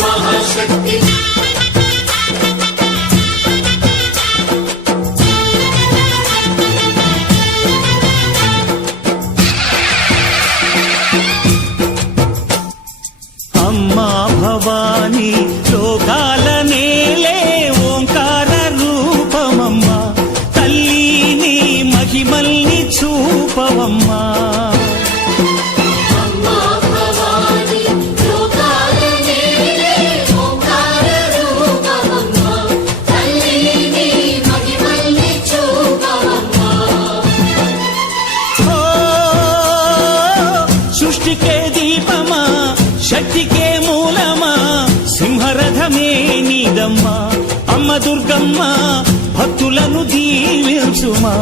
మహాశక్తి అమ్మా భవానీ లోకాల నేలే ఓంకార రూపమమ్మా తల్లి నీ మహిమల్ని చూపవమ్మా సృష్టికే దీపమా శక్తికే మూలమా సింహరథమే నీదమ్మా అమ్మ దుర్గమ్మ భక్తులను దీవించుమా